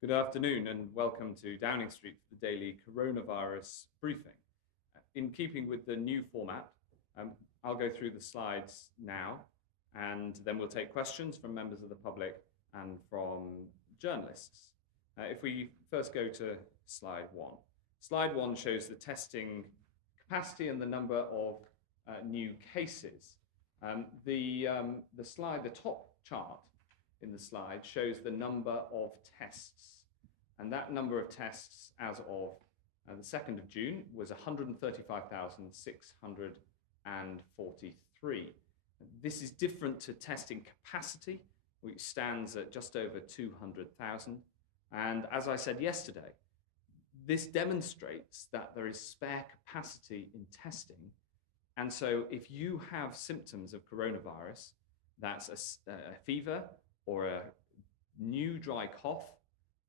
Good afternoon and welcome to Downing Street for the daily coronavirus briefing. In keeping with the new format, I'll go through the slides now and then we'll take questions from members of the public and from journalists. If we first go to slide one. Slide one shows the testing capacity and the number of new cases. The top chart in the slide shows the number of tests. And that number of tests as of the 2nd of June was 135,643. This is different to testing capacity, which stands at just over 200,000. And as I said yesterday, this demonstrates that there is spare capacity in testing. And so if you have symptoms of coronavirus, that's a fever, or a new dry cough,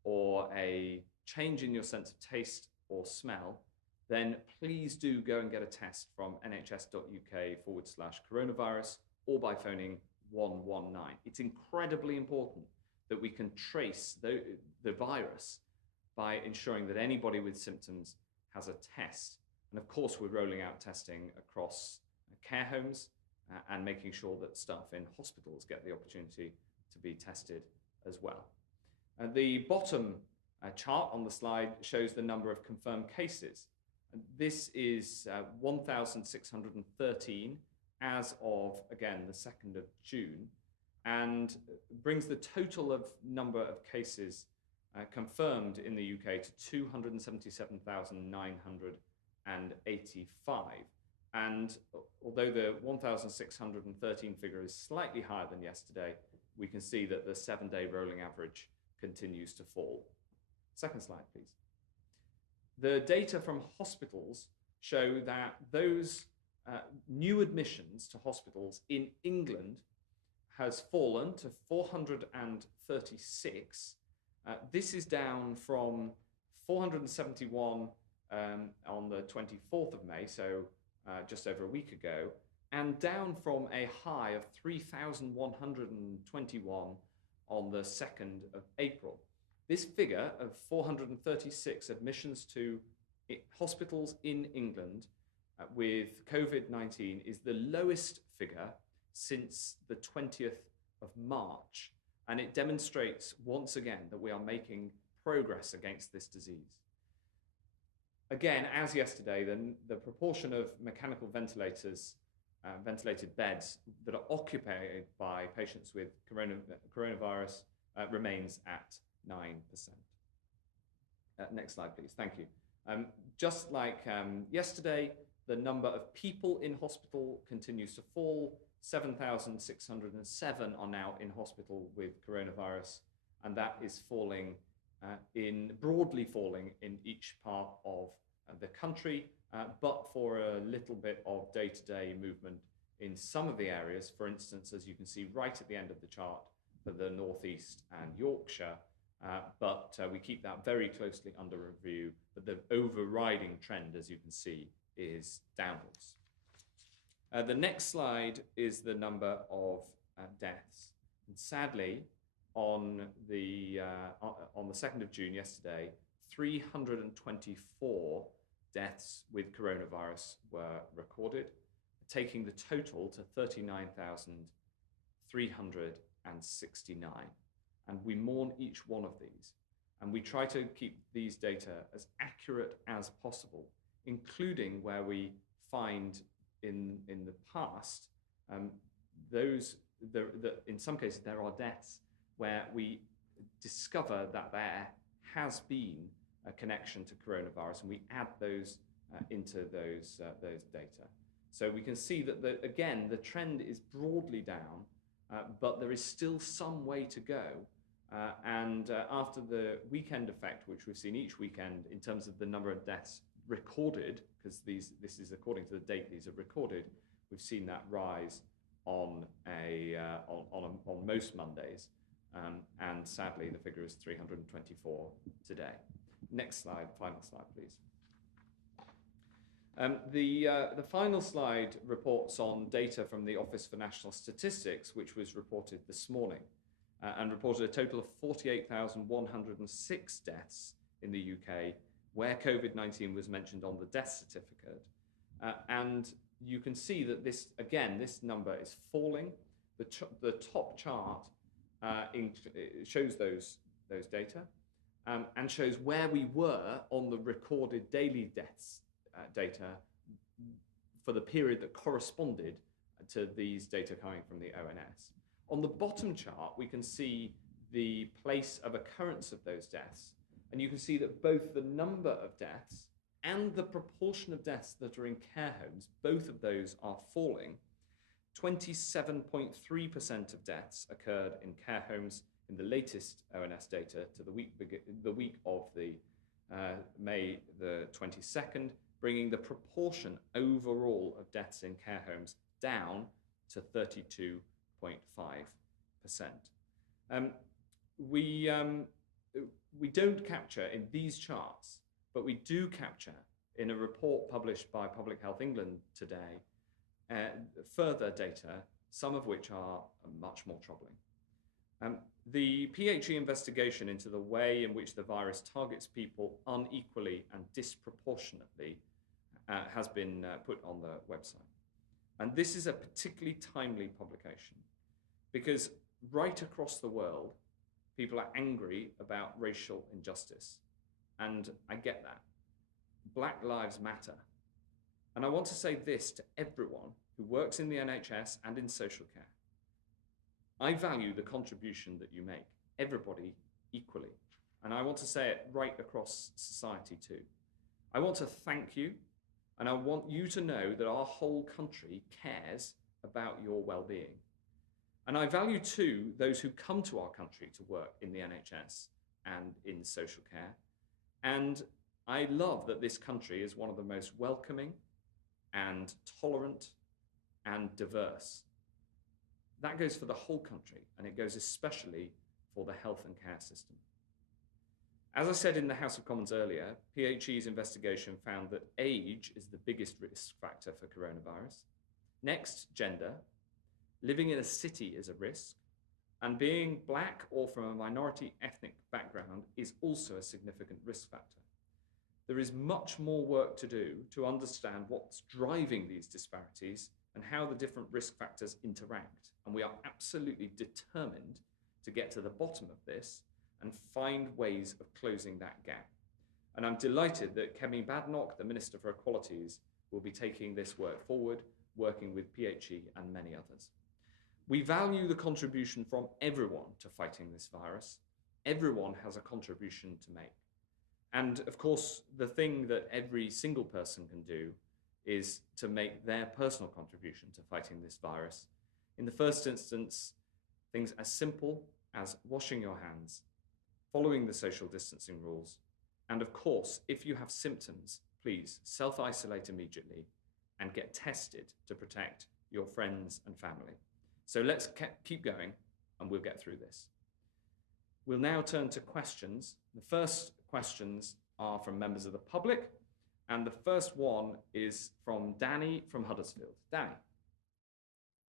or a change in your sense of taste or smell, then please do go and get a test from nhs.uk/coronavirus or by phoning 119. It's incredibly important that we can trace the virus by ensuring that anybody with symptoms has a test. And of course, we're rolling out testing across care homes and making sure that staff in hospitals get the opportunity to be tested as well. The bottom chart on the slide shows the number of confirmed cases. This is 1,613 as of, again, the 2nd of June, and brings the total of number of cases confirmed in the UK to 277,985. And although the 1,613 figure is slightly higher than yesterday, we can see that the 7-day rolling average continues to fall. Second slide, please. The data from hospitals show that those new admissions to hospitals in England has fallen to 436. This is down from 471 on the 24th of May, so just over a week ago, and down from a high of 3,121 on the 2nd of April. This figure of 436 admissions to hospitals in England with COVID-19 is the lowest figure since the 20th of March, and it demonstrates once again that we are making progress against this disease. Again, as yesterday, the proportion of mechanical ventilated beds that are occupied by patients with coronavirus remains at 9%. Next slide, please. Thank you. Just like yesterday, the number of people in hospital continues to fall. 7,607 are now in hospital with coronavirus, and that is broadly falling in each part of the country, but for a little bit of day-to-day movement in some of the areas. For instance, as you can see right at the end of the chart for the North East and Yorkshire, but we keep that very closely under review. But the overriding trend, as you can see, is downwards. The next slide is the number of deaths. And sadly, on the 2nd of June, yesterday, 324 deaths with coronavirus were recorded, taking the total to 39,369. And we mourn each one of these. And we try to keep these data as accurate as possible, including where we find in the past, in some cases there are deaths where we discover that there has been a connection to coronavirus, and we add those into those data. So we can see that, again, the trend is broadly down, but there is still some way to go. And after the weekend effect, which we've seen each weekend in terms of the number of deaths recorded, because this is according to the date these are recorded, we've seen that rise on most Mondays, and sadly the figure is 324 today. Next slide, final slide, please. The final slide reports on data from the Office for National Statistics, which was reported this morning. and reported a total of 48,106 deaths in the UK where COVID-19 was mentioned on the death certificate. And you can see that this number is falling. The top chart shows those data and shows where we were on the recorded daily deaths data for the period that corresponded to these data coming from the ONS. On the bottom chart, we can see the place of occurrence of those deaths. And you can see that both the number of deaths and the proportion of deaths that are in care homes, both of those are falling. 27.3% of deaths occurred in care homes in the latest ONS data to the week of the May the 22nd, bringing the proportion overall of deaths in care homes down to 32.5%. We don't capture in these charts, but we do capture in a report published by Public Health England today further data, some of which are much more troubling. The PHE investigation into the way in which the virus targets people unequally and disproportionately has been put on the website. And this is a particularly timely publication because right across the world, people are angry about racial injustice. And I get that. Black lives matter. And I want to say this to everyone who works in the NHS and in social care. I value the contribution that you make, everybody equally. And I want to say it right across society too. I want to thank you, and I want you to know that our whole country cares about your well-being. And I value too those who come to our country to work in the NHS and in social care. And I love that this country is one of the most welcoming and tolerant and diverse. That goes for the whole country, and it goes especially for the health and care system. As I said in the House of Commons earlier, PHE's investigation found that age is the biggest risk factor for coronavirus. Next, gender. Living in a city is a risk, and being Black or from a minority ethnic background is also a significant risk factor. There is much more work to do to understand what's driving these disparities and how the different risk factors interact. And we are absolutely determined to get to the bottom of this and find ways of closing that gap. And I'm delighted that Kemi Badenoch, the Minister for Equalities, will be taking this work forward, working with PHE and many others. We value the contribution from everyone to fighting this virus. Everyone has a contribution to make. And of course, the thing that every single person can do is to make their personal contribution to fighting this virus. In the first instance, things as simple as washing your hands, following the social distancing rules, and of course, if you have symptoms, please self-isolate immediately and get tested to protect your friends and family. So let's keep going and we'll get through this. We'll now turn to questions. The first questions are from members of the public, and the first one is from Danny from Huddersfield. Danny.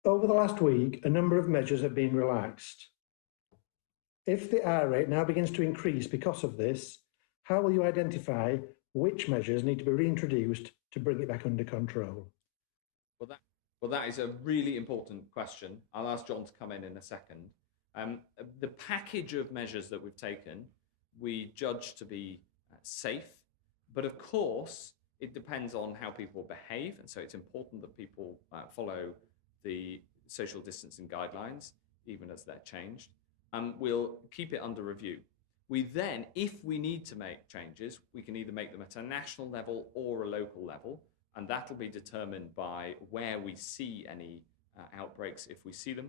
Over the last week, a number of measures have been relaxed. If the R rate now begins to increase because of this, how will you identify which measures need to be reintroduced to bring it back under control? Well, that is a really important question. I'll ask John to come in a second. The package of measures that we've taken, we judge to be safe, but of course, it depends on how people behave, and so it's important that people follow the social distancing guidelines, even as they're changed. We'll keep it under review. We then, if we need to make changes, we can either make them at a national level or a local level, and that'll be determined by where we see any outbreaks, if we see them.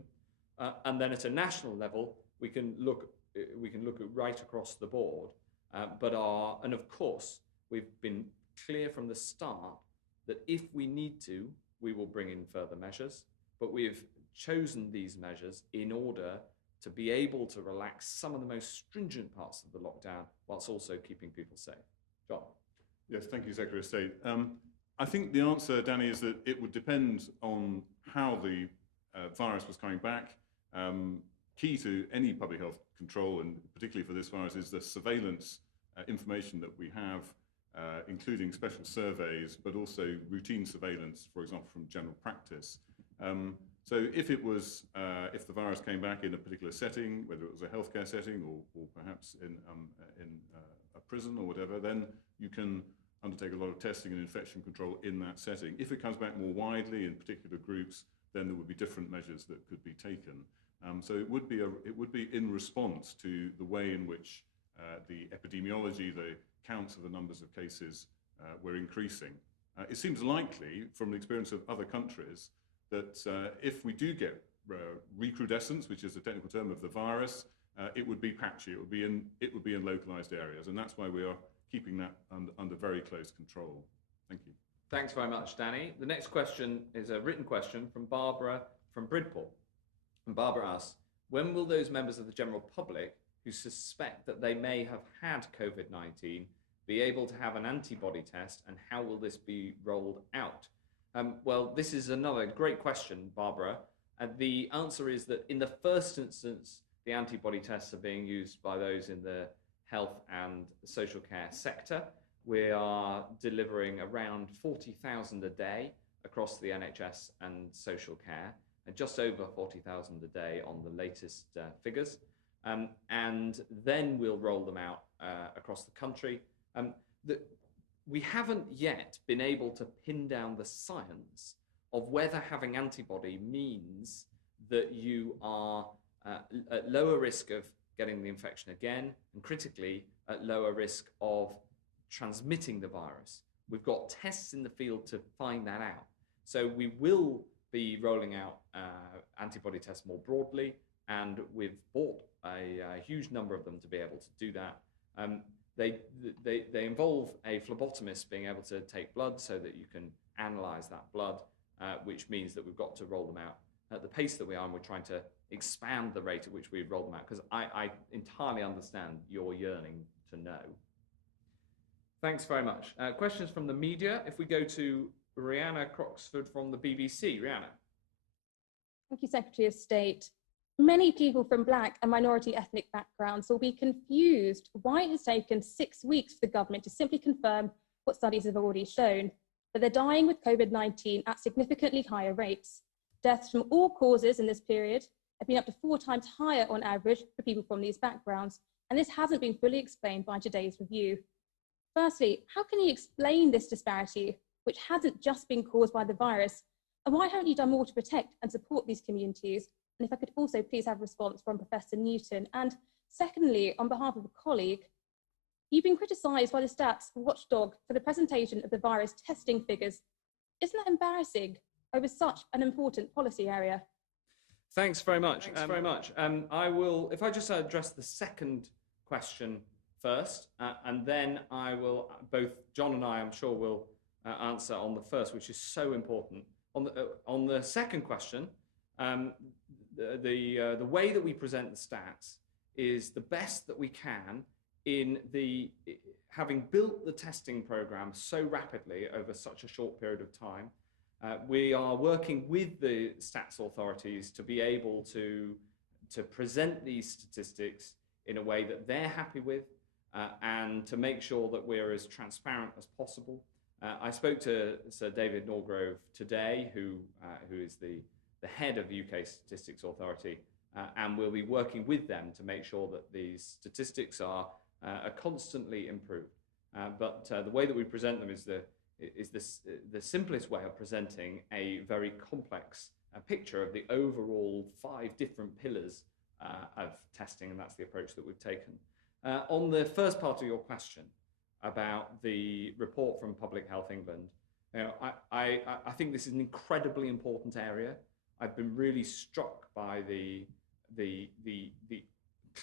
And then at a national level, we can look at right across the board. And of course, we've been clear from the start that if we need to, we will bring in further measures. But we've chosen these measures in order to be able to relax some of the most stringent parts of the lockdown, whilst also keeping people safe. John. Yes, thank you, Secretary of State. I think the answer, Danny, is that it would depend on how the virus was coming back. key to any public health control, and particularly for this virus, is the surveillance information that we have, including special surveys, but also routine surveillance, for example, from general practice. So if the virus came back in a particular setting, whether it was a healthcare setting or perhaps in a prison or whatever, then you can undertake a lot of testing and infection control in that setting. If it comes back more widely in particular groups, then there would be different measures that could be taken. So it would be in response to the way in which the epidemiology, the counts of the numbers of cases were increasing. It seems likely, from the experience of other countries, that if we do get recrudescence, which is the technical term of the virus, it would be patchy. It would be in localized areas, and that's why we are keeping that under very close control. Thank you. Thanks very much, Danny. The next question is a written question from Barbara from Bridport. And Barbara asks, when will those members of the general public who suspect that they may have had COVID-19 be able to have an antibody test, and how will this be rolled out? Well, this is another great question, Barbara. The answer is that in the first instance, the antibody tests are being used by those in the health and social care sector. We are delivering around 40,000 a day across the NHS and social care, and just over 40,000 a day on the latest figures. And then we'll roll them out across the country. We haven't yet been able to pin down the science of whether having antibody means that you are at lower risk of getting the infection again, and critically at lower risk of transmitting the virus. We've got tests in the field to find that out. So we will be rolling out antibody tests more broadly, and we've bought a huge number of them to be able to do that. They involve a phlebotomist being able to take blood so that you can analyze that blood, which means that we've got to roll them out at the pace that we are, and we're trying to expand the rate at which we roll them out, because I entirely understand your yearning to know. Thanks very much. Questions from the media. If we go to Rhianna Croxford from the BBC. Rhianna. Thank you, Secretary of State. Many people from Black and minority ethnic backgrounds will be confused why it has taken 6 weeks for the government to simply confirm what studies have already shown, that they're dying with COVID-19 at significantly higher rates. Deaths from all causes in this period have been up to 4 times higher on average for people from these backgrounds, and this hasn't been fully explained by today's review. Firstly, how can you explain this disparity, which hasn't just been caused by the virus, and why haven't you done more to protect and support these communities? And if I could also please have a response from Professor Newton. And secondly, on behalf of a colleague, you've been criticised by the stats watchdog for the presentation of the virus testing figures. Isn't that embarrassing over such an important policy area? Thanks very much. I will, if I just address the second question first, and then I will, both John and I, I'm sure, will answer on the first, which is so important. On the second question, the way that we present the stats is the best that we can in having built the testing program so rapidly over such a short period of time. We are working with the stats authorities to be able to present these statistics in a way that they're happy with, and to make sure that we're as transparent as possible. I spoke to Sir David Norgrove today, who is the head of the UK Statistics Authority, and we'll be working with them to make sure that these statistics are constantly improved. But the way that we present them is the simplest way of presenting a very complex picture of the overall 5 different pillars of testing, and that's the approach that we've taken. On the first part of your question about the report from Public Health England, I think this is an incredibly important area. I've been really struck by the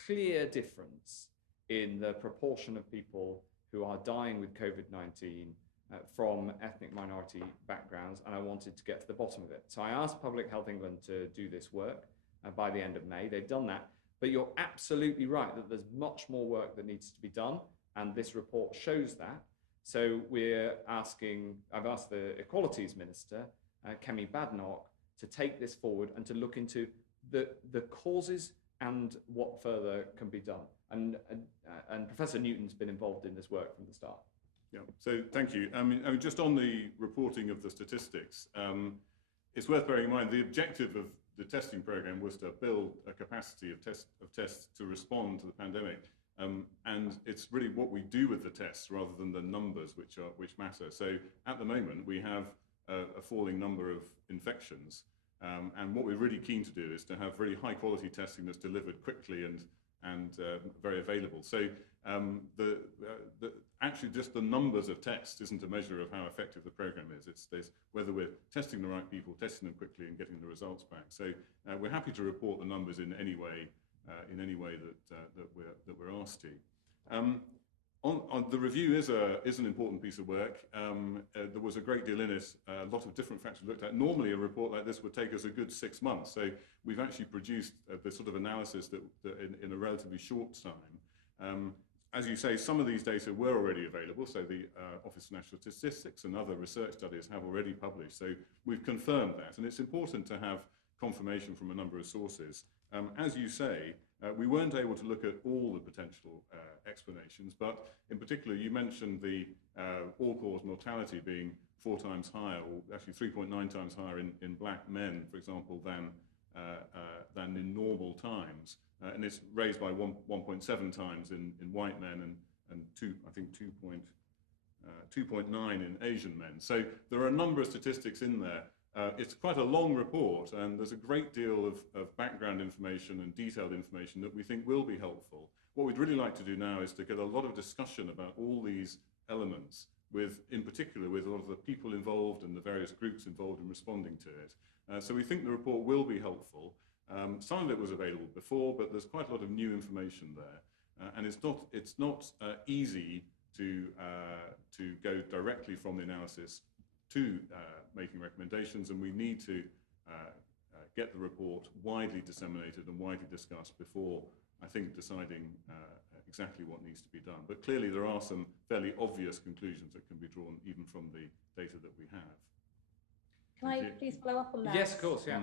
clear difference in the proportion of people who are dying with COVID-19 from ethnic minority backgrounds, and I wanted to get to the bottom of it. So I asked Public Health England to do this work by the end of May. They've done that, but you're absolutely right that there's much more work that needs to be done, and this report shows that. So I've asked the Equalities Minister, Kemi Badenoch, to take this forward and to look into the causes and what further can be done. And Professor Newton's been involved in this work from the start. Yeah, so thank you. I mean, just on the reporting of the statistics, it's worth bearing in mind the objective of the testing program was to build a capacity of tests to respond to the pandemic. And it's really what we do with the tests rather than the numbers which matter. So at the moment, we have a falling number of infections. And what we're really keen to do is to have really high quality testing that's delivered quickly and very available. So actually just the numbers of tests isn't a measure of how effective the program is. It's whether we're testing the right people, testing them quickly and getting the results back. So we're happy to report the numbers in any way that we're asked to. On the review is an important piece of work. There was a great deal in it, a lot of different factors looked at. Normally a report like this would take us a good 6 months. So we've actually produced the sort of analysis that in a relatively short time. As you say, some of these data were already available. So the Office of National Statistics and other research studies have already published. So we've confirmed that. And it's important to have confirmation from a number of sources. As you say, we weren't able to look at all the potential explanations, but in particular, you mentioned the all-cause mortality being 4 times higher, or actually 3.9 times higher in black men, for example, than in normal times. And it's raised by 1.7 times in white men and 2.9 in Asian men. So there are a number of statistics in there. It's quite a long report, and there's a great deal of background information and detailed information that we think will be helpful. What we'd really like to do now is to get a lot of discussion about all these elements, in particular with a lot of the people involved and the various groups involved in responding to it. So we think the report will be helpful. Some of it was available before, but there's quite a lot of new information there. And it's not easy to go directly from the analysis to making recommendations, and we need to get the report widely disseminated and widely discussed before, I think, deciding exactly what needs to be done. But clearly there are some fairly obvious conclusions that can be drawn even from the data that we have. Can I please follow up on that? Yes, of course, yeah.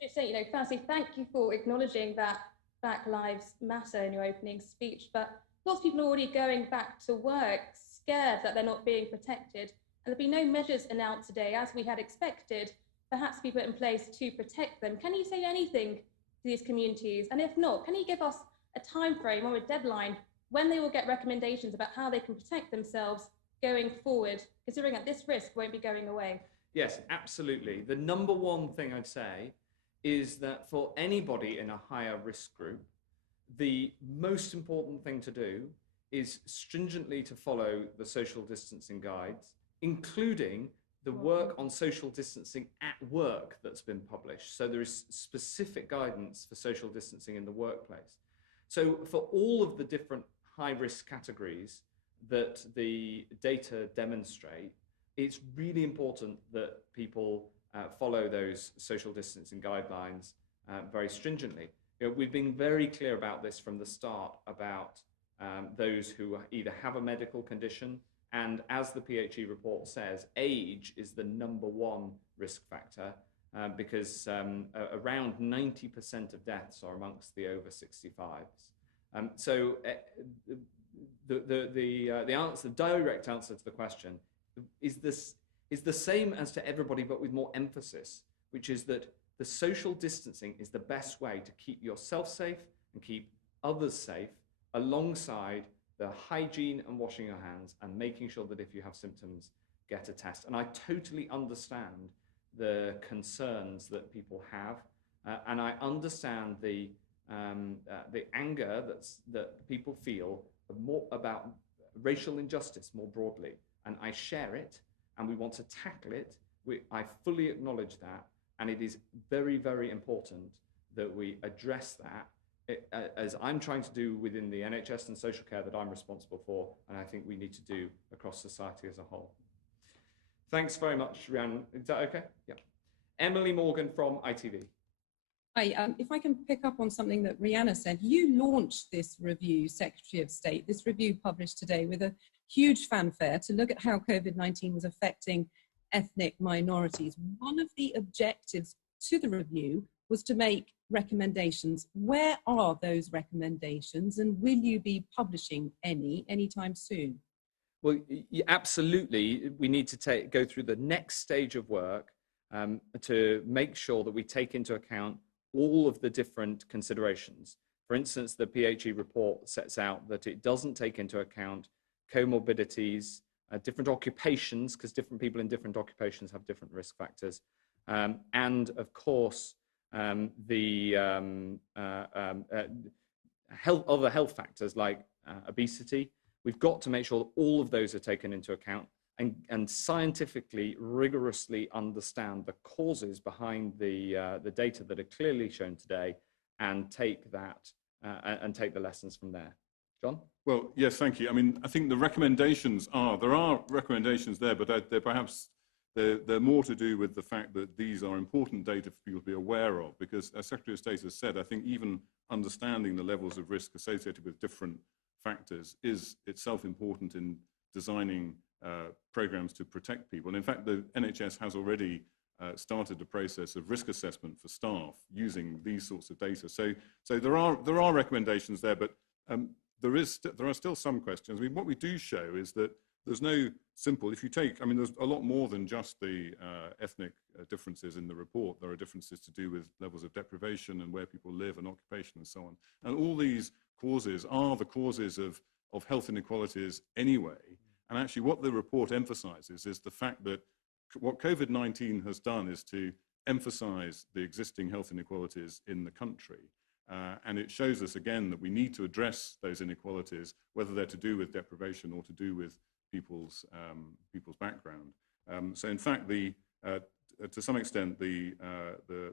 Just say, firstly, thank you for acknowledging that Black Lives Matter in your opening speech, but lots of people are already going back to work scared that they're not being protected. And there'll be no measures announced today, as we had expected, perhaps be put in place to protect them. Can you say anything to these communities? And if not, can you give us a time frame or a deadline when they will get recommendations about how they can protect themselves going forward, considering that this risk won't be going away? Yes, absolutely. The number one thing I'd say is that for anybody in a higher risk group, the most important thing to do is stringently to follow the social distancing guides, including the work on social distancing at work that's been published. So there is specific guidance for social distancing in the workplace. So for all of the different high-risk categories that the data demonstrate, it's really important that people follow those social distancing guidelines very stringently. We've been very clear about this from the start about those who either have a medical condition, and as the PHE report says, age is the #1 risk factor because around 90% of deaths are amongst the over 65s. So the direct answer to the question is the same as to everybody, but with more emphasis, which is that the social distancing is the best way to keep yourself safe and keep others safe, alongside the hygiene and washing your hands and making sure that if you have symptoms, get a test. And I totally understand the concerns that people have, and I understand the anger that people feel more about racial injustice more broadly, and I share it, and we want to tackle it. I fully acknowledge that, and it is very, very important that we address that, as I'm trying to do within the NHS and social care that I'm responsible for, and I think we need to do across society as a whole. Thanks very much, Rhiannon. Is that okay? Yeah. Emily Morgan from ITV. Hi, if I can pick up on something that Rhiannon said, you launched this review, Secretary of State, this review published today with a huge fanfare to look at how COVID-19 was affecting ethnic minorities. One of the objectives to the review was to make recommendations. Where are those recommendations, and will you be publishing anytime soon? Well, absolutely. We need to go through the next stage of work to make sure that we take into account all of the different considerations. For instance, the PHE report sets out that it doesn't take into account comorbidities, different occupations, because different people in different occupations have different risk factors, and of course, the other health factors like obesity. We've got to make sure that all of those are taken into account and scientifically, rigorously understand the causes behind the data that are clearly shown today, and take that and take the lessons from there. John? Well, yes, thank you. I mean, I think the recommendations there are recommendations there, but they're more to do with the fact that these are important data for people to be aware of, because as Secretary of State has said, I think even understanding the levels of risk associated with different factors is itself important in designing programs to protect people. And in fact, the NHS has already started the process of risk assessment for staff using these sorts of data. So there are recommendations there, but there are still some questions. I mean, what we do show is that there's no simple, if you take, I mean, there's a lot more than just the ethnic differences in the report. There are differences to do with levels of deprivation and where people live and occupation and so on. And all these causes are the causes of health inequalities anyway. And actually what the report emphasizes is the fact that what COVID-19 has done is to emphasize the existing health inequalities in the country. And it shows us again that we need to address those inequalities, whether they're to do with deprivation or to do with people's background. So in fact, to some extent, the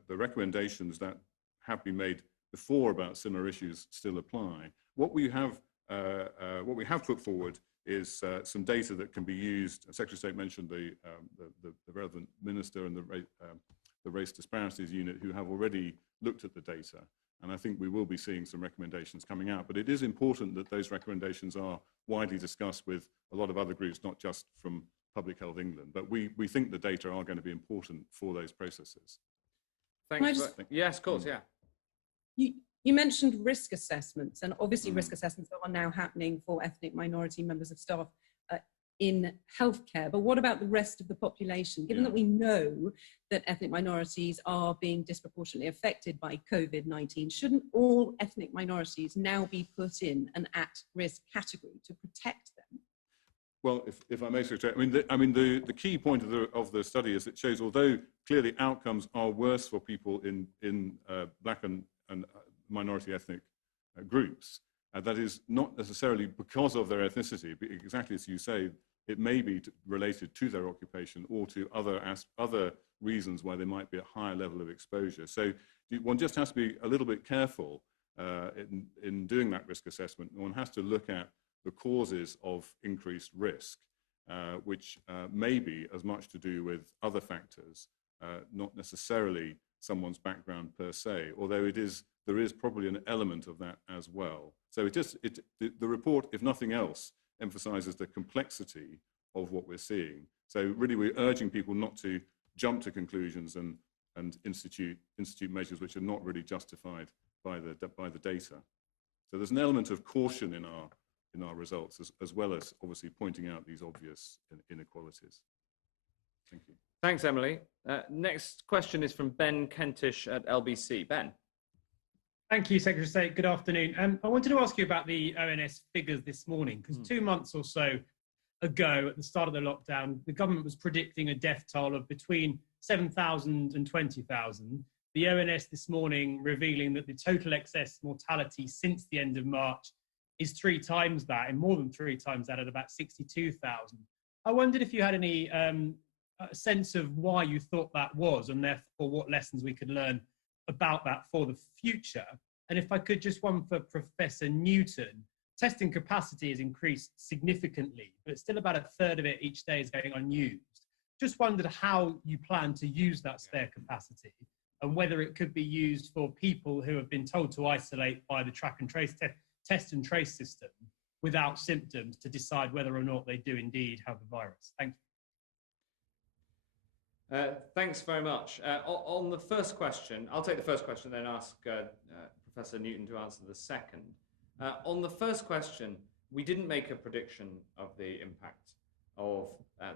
recommendations that have been made before about similar issues still apply. What we have put forward is some data that can be used. Secretary of State mentioned the relevant minister and the Race Disparities Unit, who have already looked at the data. And I think we will be seeing some recommendations coming out. But it is important that those recommendations are widely discussed with a lot of other groups, not just from Public Health England. But we think the data are going to be important for those processes. Thanks. Yes, of course, yeah. You mentioned risk assessments, and obviously risk assessments are now happening for ethnic minority members of staff in healthcare. But what about the rest of the population? Given that we know that ethnic minorities are being disproportionately affected by COVID-19, shouldn't all ethnic minorities now be put in an at-risk category to protect them? Well, if I may, Secretary, I mean the key point of the study is it shows, although clearly outcomes are worse for people in black and minority ethnic groups, that is not necessarily because of their ethnicity, but exactly as you say, it may be related to their occupation or to other reasons why they might be at higher level of exposure. So one just has to be a little bit careful in doing that risk assessment. One has to look at the causes of increased risk, which may be as much to do with other factors, not necessarily someone's background per se, although there is probably an element of that as well. So the report, if nothing else, emphasizes the complexity of what we're seeing. So really we're urging people not to jump to conclusions and institute measures which are not really justified by the data. So there's an element of caution in our results, as well as obviously pointing out these obvious inequalities. Thank you. Thanks, Emily. Next question is from Ben Kentish at LBC. Ben. Thank you, Secretary of State. Good afternoon. I wanted to ask you about the ONS figures this morning, because 2 months or so ago, at the start of the lockdown, the government was predicting a death toll of between 7,000 and 20,000. The ONS this morning revealing that the total excess mortality since the end of March is 3 times that, and more than 3 times that, at about 62,000. I wondered if you had any sense of why you thought that was, and therefore what lessons we could learn about that for the future. And if I could, just one for Professor Newton. Testing capacity has increased significantly, but still about 1/3 of it each day is going unused. Just wondered how you plan to use that spare capacity, and whether it could be used for people who have been told to isolate by the track and trace test and trace system without symptoms to decide whether or not they do indeed have the virus. Thank you. Thanks very much. On the first question, I'll take the first question, then ask Professor Newton to answer the second. On the first question, we didn't make a prediction of the impact of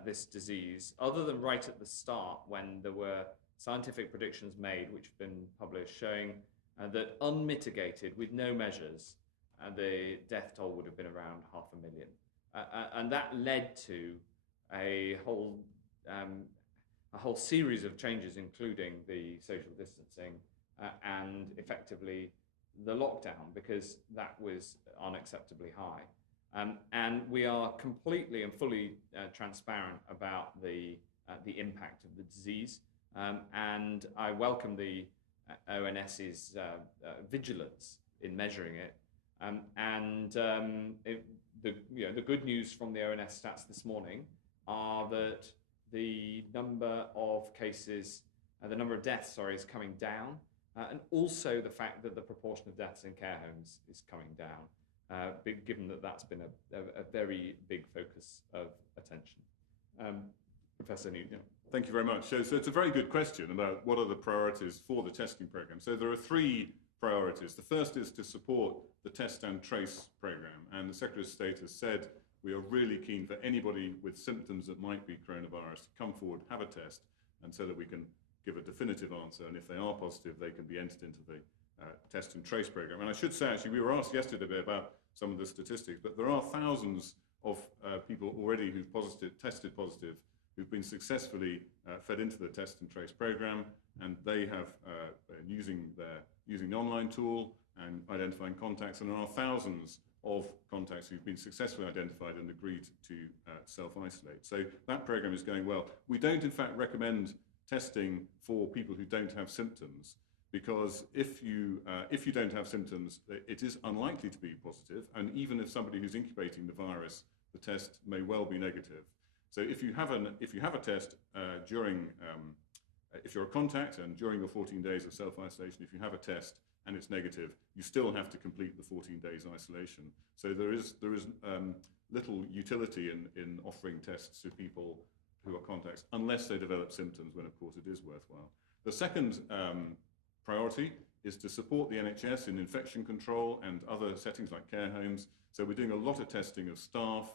this disease, other than right at the start when there were scientific predictions made, which have been published, showing that unmitigated, with no measures, the death toll would have been around 500,000. And that led to a whole series of changes, including the social distancing and effectively the lockdown, because that was unacceptably high. And we are completely and fully transparent about the impact of the disease. And I welcome the ONS's vigilance in measuring it. The good news from the ONS stats this morning are that the number of cases, the number of deaths, is coming down, and also the fact that the proportion of deaths in care homes is coming down, given that that's been a very big focus of attention. Professor Newton. Thank you very much. So it's a very good question about what are the priorities for the testing program. So there are three priorities. The first is to support the test and trace program. And the Secretary of State has said we are really keen for anybody with symptoms that might be coronavirus to come forward, have a test, and so that we can give a definitive answer. And if they are positive, they can be entered into the test and trace program. And I should say, actually, we were asked yesterday about some of the statistics, but there are thousands of people already who've tested positive, who've been successfully fed into the test and trace program, and they have using the online tool and identifying contacts, and there are thousands of contacts who've been successfully identified and agreed to self-isolate. So that program is going well. We don't, in fact, recommend testing for people who don't have symptoms, because if you don't have symptoms, it is unlikely to be positive, and even if somebody who's incubating the virus, the test may well be negative. So if you have a test if you're a contact and during your 14 days of self-isolation, if you have a test and it's negative, you still have to complete the 14 days isolation. So there is little utility in offering tests to people who are contacts, unless they develop symptoms, when of course it is worthwhile. The second priority is to support the NHS in infection control and other settings like care homes. So we're doing a lot of testing of staff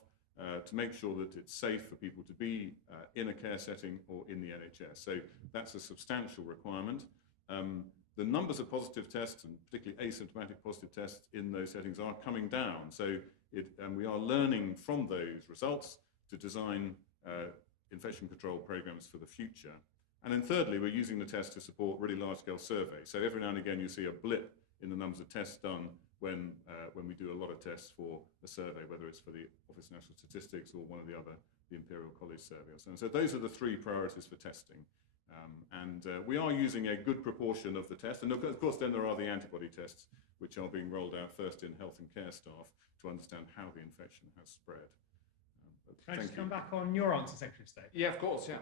to make sure that it's safe for people to be in a care setting or in the NHS. So that's a substantial requirement. The numbers of positive tests, and particularly asymptomatic positive tests in those settings, are coming down. So we are learning from those results to design infection control programs for the future. And then thirdly, we're using the test to support really large-scale surveys. So every now and again you see a blip in the numbers of tests done when we do a lot of tests for a survey, whether it's for the Office of National Statistics or one of the other, the Imperial College survey or so. And so those are the three priorities for testing. We are using a good proportion of the tests. And of course, then there are the antibody tests, which are being rolled out first in health and care staff to understand how the infection has spread. Can I just come back on your answer, Secretary of State? Yeah, of course, yeah.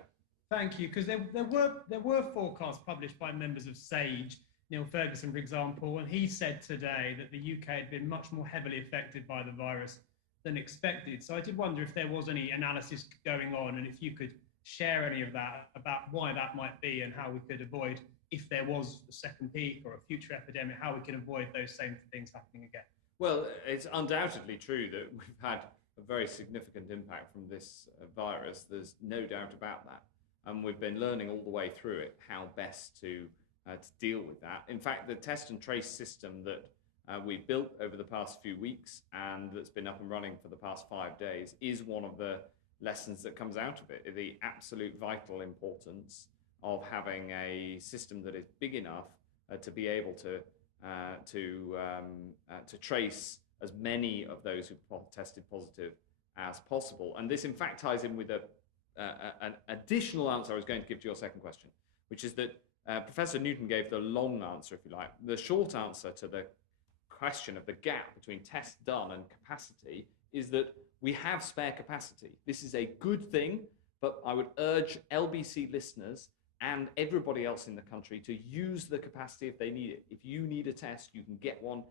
Thank you, because there were forecasts published by members of SAGE, Neil Ferguson, for example, and he said today that the UK had been much more heavily affected by the virus than expected. So I did wonder if there was any analysis going on, and if you could share any of that about why that might be and how we could avoid, if there was a second peak or a future epidemic, how we can avoid those same things happening again. Well, it's undoubtedly true that we've had a very significant impact from this virus. There's no doubt about that. And we've been learning all the way through it how best to deal with that. In fact, the test and trace system that we've built over the past few weeks and that's been up and running for the past 5 days is one of the lessons that comes out of it, the absolute vital importance of having a system that is big enough to be able to trace as many of those who tested positive as possible. And this in fact ties in with an additional answer I was going to give to your second question, which is that Professor Newton gave the long answer, if you like. The short answer to the question of the gap between tests done and capacity is that we have spare capacity. This is a good thing, but I would urge LBC listeners and everybody else in the country to use the capacity if they need it. If you need a test, you can get one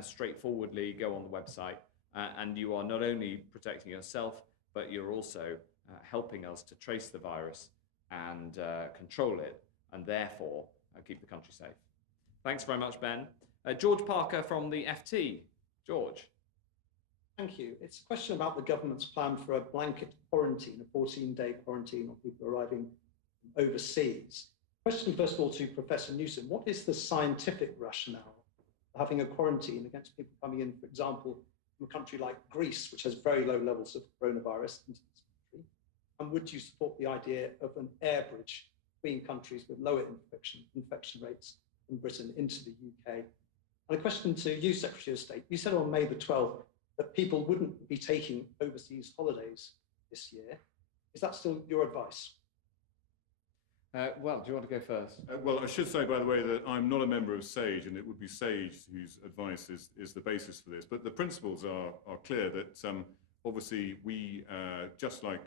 straightforwardly, go on the website, and you are not only protecting yourself, but you're also helping us to trace the virus and control it, and therefore keep the country safe. Thanks very much, Ben. George Parker from the FT. George. Thank you. It's a question about the government's plan for a blanket quarantine, a 14-day quarantine of people arriving from overseas. Question, first of all, to Professor Newsom. What is the scientific rationale for having a quarantine against people coming in, for example, from a country like Greece, which has very low levels of coronavirus into this country? And would you support the idea of an air bridge between countries with lower infection rates from Britain into the UK? And a question to you, Secretary of State. You said on May the 12th that people wouldn't be taking overseas holidays this year. Is that still your advice? Well, do you want to go first? Well, I should say, by the way, that I'm not a member of SAGE, and it would be SAGE whose advice is the basis for this. But the principles are clear that obviously we, just like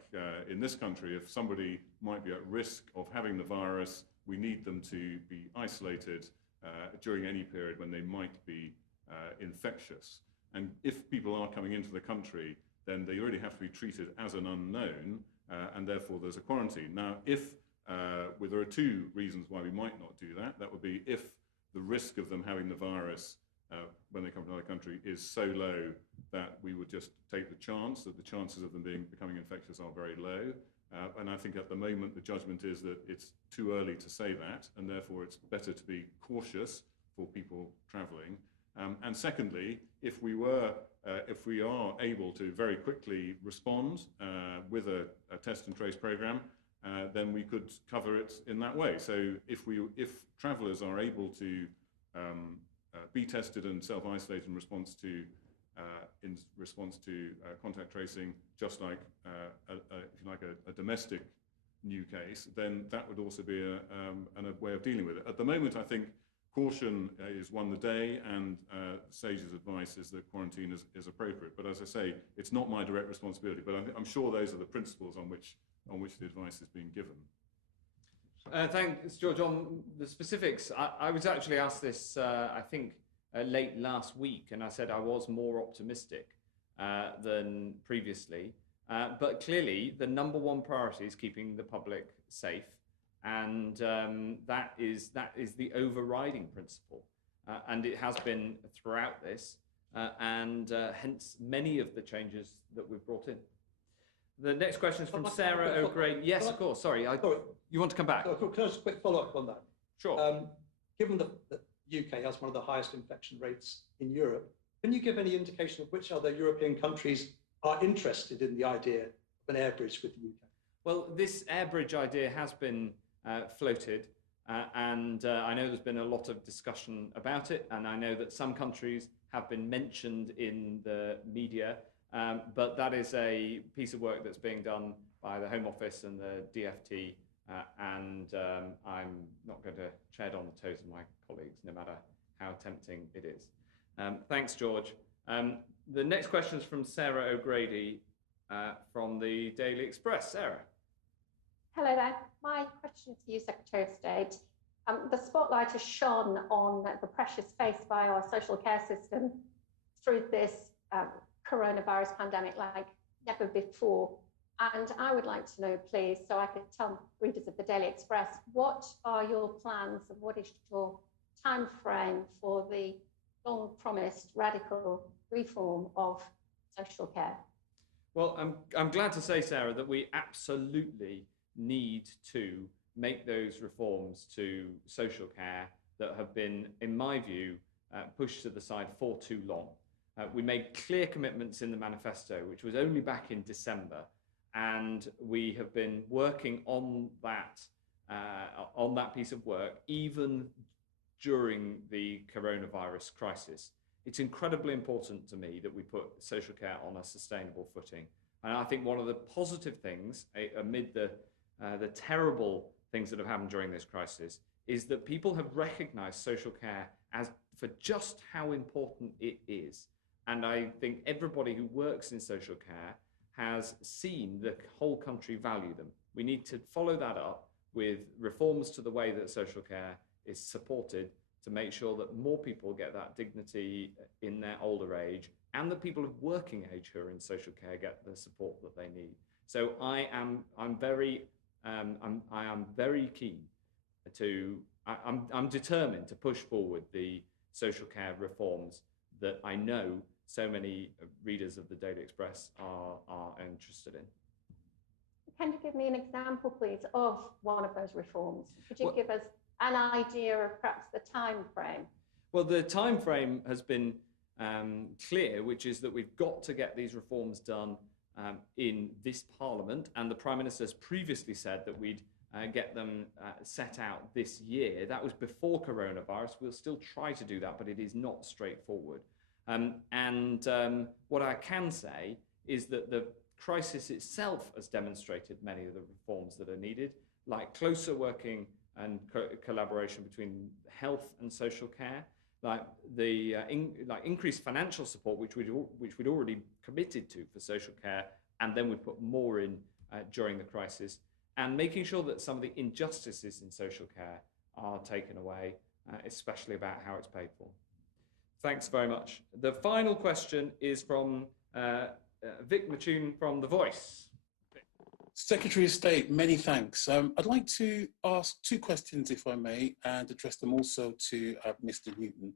in this country, if somebody might be at risk of having the virus, we need them to be isolated during any period when they might be infectious. And if people are coming into the country, then they already have to be treated as an unknown, and therefore there's a quarantine. Now, if well, there are two reasons why we might not do that. That would be if the risk of them having the virus when they come to another country is so low that we would just take the chance, that the chances of them becoming infectious are very low. And I think at the moment the judgment is that it's too early to say that, and therefore it's better to be cautious for people travelling. And secondly, if we are able to very quickly respond with a test and trace program, then we could cover it in that way. So if travellers are able to be tested and self-isolate in response to contact tracing, just like if you like a domestic new case, then that would also be a way of dealing with it. At the moment, I think caution is won the day, and SAGE's advice is that quarantine is appropriate. But as I say, it's not my direct responsibility, but I'm sure those are the principles on which the advice is being given. Thanks, George. On the specifics, I was actually asked this, I think, late last week, and I said I was more optimistic than previously. But clearly, the number one priority is keeping the public safe. And that is the overriding principle, and it has been throughout this, and hence many of the changes that we've brought in. The next question is from Sarah O'Grady. Yes, of course. Sorry, you want to come back? Can I just quick follow up on that? Sure. Given that the UK has one of the highest infection rates in Europe, can you give any indication of which other European countries are interested in the idea of an air bridge with the UK? Well, this air bridge idea has been floated, and I know there's been a lot of discussion about it, and I know that some countries have been mentioned in the media, but that is a piece of work that's being done by the Home Office and the DFT, and I'm not going to tread on the toes of my colleagues, no matter how tempting it is. Thanks, George. The next question is from Sarah O'Grady from the Daily Express. Sarah. Hello there. My question to you, Secretary of State. The spotlight has shone on the pressures faced by our social care system through this coronavirus pandemic like never before. And I would like to know, please, so I could tell readers of the Daily Express, what are your plans and what is your time frame for the long-promised radical reform of social care? Well, I'm glad to say, Sarah, that we absolutely need to make those reforms to social care that have been, in my view, pushed to the side for too long. We made clear commitments in the manifesto, which was only back in December, and we have been working on that piece of work even during the coronavirus crisis. It's incredibly important to me that we put social care on a sustainable footing. And I think one of the positive things amid the terrible things that have happened during this crisis is that people have recognized social care as for just how important it is. And I think everybody who works in social care has seen the whole country value them. We need to follow that up with reforms to the way that social care is supported to make sure that more people get that dignity in their older age, and that people of working age who are in social care get the support that they need. So I'm very I am very keen to, I'm determined to push forward the social care reforms that I know so many readers of the Daily Express are interested in. Can you give me an example, please, of one of those reforms? Could you give us an idea of perhaps the time frame? Well, the time frame has been clear, which is that we've got to get these reforms done in this Parliament, and the Prime Minister has previously said that we'd get them set out this year. That was before coronavirus. We'll still try to do that, but it is not straightforward. What I can say is that the crisis itself has demonstrated many of the reforms that are needed, like closer working and collaboration between health and social care, like the increased financial support, which we'd already committed to for social care, and then we put more in during the crisis, and making sure that some of the injustices in social care are taken away, especially about how it's paid for. Thanks very much. The final question is from Vic Matune from The Voice. Secretary of State, many thanks. I'd like to ask two questions, if I may, and address them also to Mr. Newton.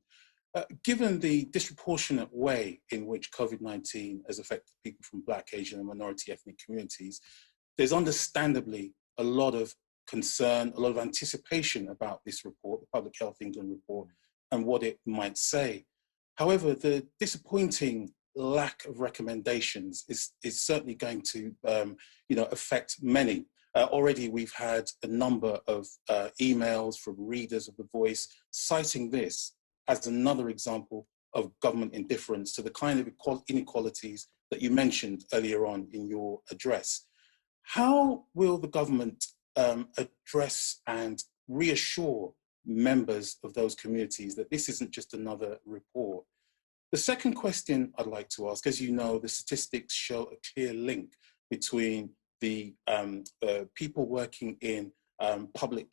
Given the disproportionate way in which COVID-19 has affected people from Black, Asian and minority ethnic communities, there's understandably a lot of concern, a lot of anticipation about this report, the Public Health England report, and what it might say. However, the disappointing lack of recommendations is certainly going to affect many. Already we've had a number of emails from readers of The Voice citing this as another example of government indifference to the kind of inequalities that you mentioned earlier on in your address. How will the government address and reassure members of those communities that this isn't just another report? The second question I'd like to ask, as you know, the statistics show a clear link between the people working in public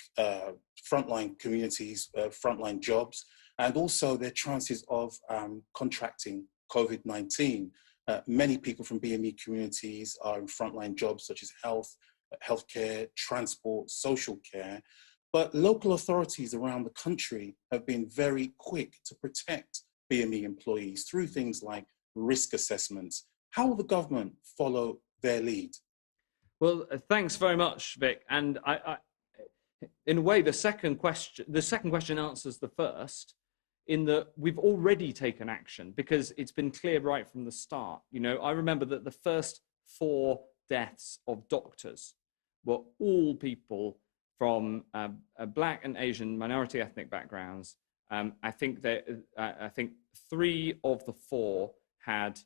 frontline communities, frontline jobs, and also their chances of contracting COVID-19. Many people from BME communities are in frontline jobs such as health, healthcare, transport, social care. But local authorities around the country have been very quick to protect BME employees through things like risk assessments. How will the government follow their lead? Well, thanks very much, Vic. And in a way, the second question answers the first, in that we've already taken action because it's been clear right from the start. You know, I remember that the first 4 deaths of doctors were all people from Black and Asian minority ethnic backgrounds. I think 3 of the 4 had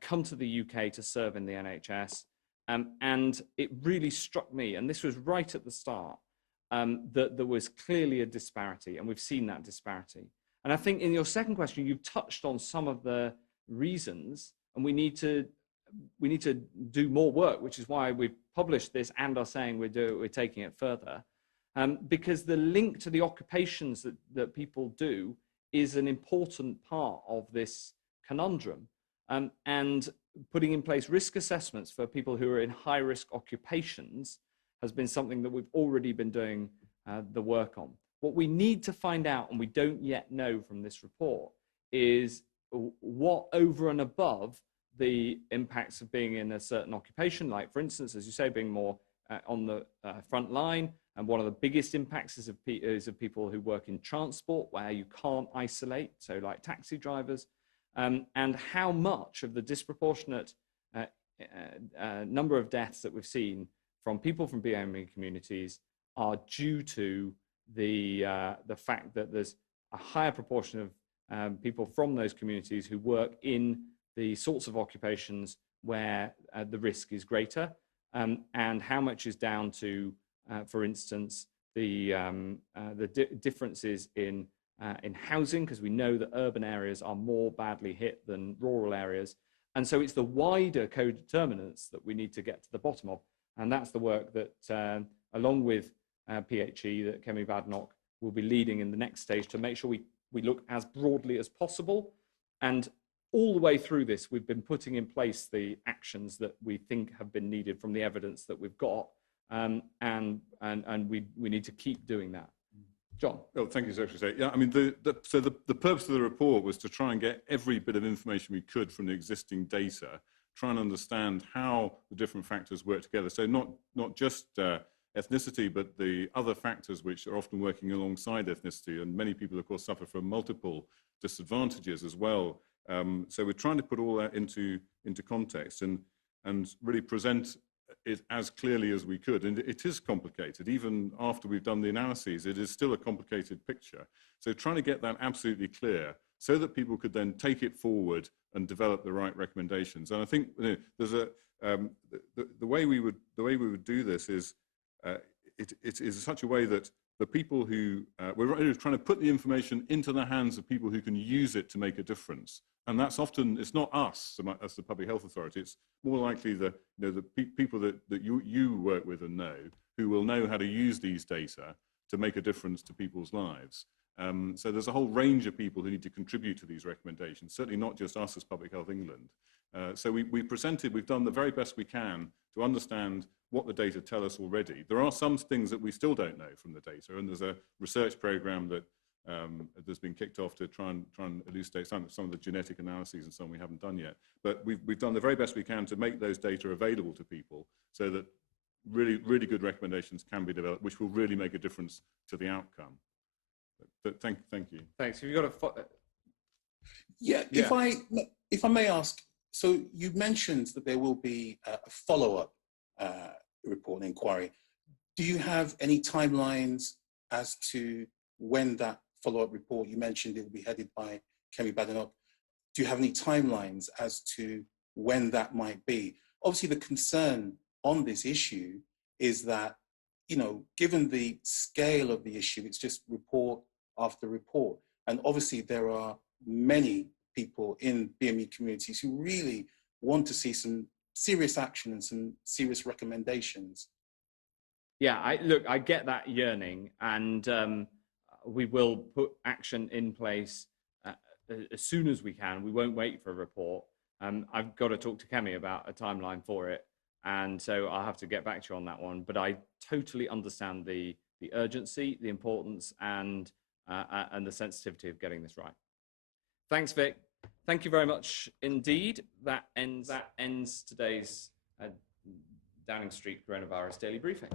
come to the UK to serve in the NHS. And it really struck me, and this was right at the start, that there was clearly a disparity, and we've seen that disparity. And I think in your second question, you've touched on some of the reasons, and we need to do more work, which is why we've published this and are saying we're taking it further. Because the link to the occupations that people do is an important part of this conundrum. And putting in place risk assessments for people who are in high-risk occupations has been something that we've already been doing the work on. What we need to find out, and we don't yet know from this report, is what over and above the impacts of being in a certain occupation, like for instance, as you say, being more on the front line. And one of the biggest impacts is of people who work in transport where you can't isolate, so like taxi drivers, and how much of the disproportionate number of deaths that we've seen from people from BME communities are due to the fact that there's a higher proportion of people from those communities who work in the sorts of occupations where the risk is greater, and how much is down to, for instance, the differences in housing, because we know that urban areas are more badly hit than rural areas. And so it's the wider co-determinants that we need to get to the bottom of. And that's the work that, along with PHE, that Kemi Badenoch will be leading in the next stage to make sure we look as broadly as possible. And all the way through this, we've been putting in place the actions that we think have been needed from the evidence that we've got. and we need to keep doing that. John. Oh, thank you, Secretary of State. Yeah, I mean, the purpose of the report was to try and get every bit of information we could from the existing data, try and understand how the different factors work together. So not just ethnicity, but the other factors which are often working alongside ethnicity. And many people, of course, suffer from multiple disadvantages as well. So we're trying to put all that into context and really present it as clearly as we could. And it is complicated. Even after we've done the analyses, it is still a complicated picture. So trying to get that absolutely clear so that people could then take it forward and develop the right recommendations. And I think there's the way we would do this is it is such a way that the people who we're really trying to put the information into the hands of people who can use it to make a difference. And that's often, it's not us as the Public Health Authority, it's more likely the people that you work with and know, who will know how to use these data to make a difference to people's lives. So there's a whole range of people who need to contribute to these recommendations, certainly not just us as Public Health England. So we've done the very best we can to understand what the data tell us already. There are some things that we still don't know from the data, and there's a research program that that's been kicked off to try and elucidate some of the genetic analyses and some we haven't done yet. But we've done the very best we can to make those data available to people so that really good recommendations can be developed, which will really make a difference to the outcome. But thank you. Thanks. Have you got a yeah. If I may ask, so you mentioned that there will be a follow-up report and inquiry. Do you have any timelines as to when that follow-up report, you mentioned it will be headed by Kemi Badenoch, do you have any timelines as to when that might be? Obviously, the concern on this issue is that, given the scale of the issue, it's just report after report. And obviously, there are many people in BME communities who really want to see some serious action and some serious recommendations. Yeah, I get that yearning, and we will put action in place as soon as we can. We won't wait for a report. I've got to talk to Kemi about a timeline for it, and so I'll have to get back to you on that one. But I totally understand the urgency, the importance, and the sensitivity of getting this right. Thanks, Vic. Thank you very much indeed. That ends today's Downing Street Coronavirus Daily Briefing.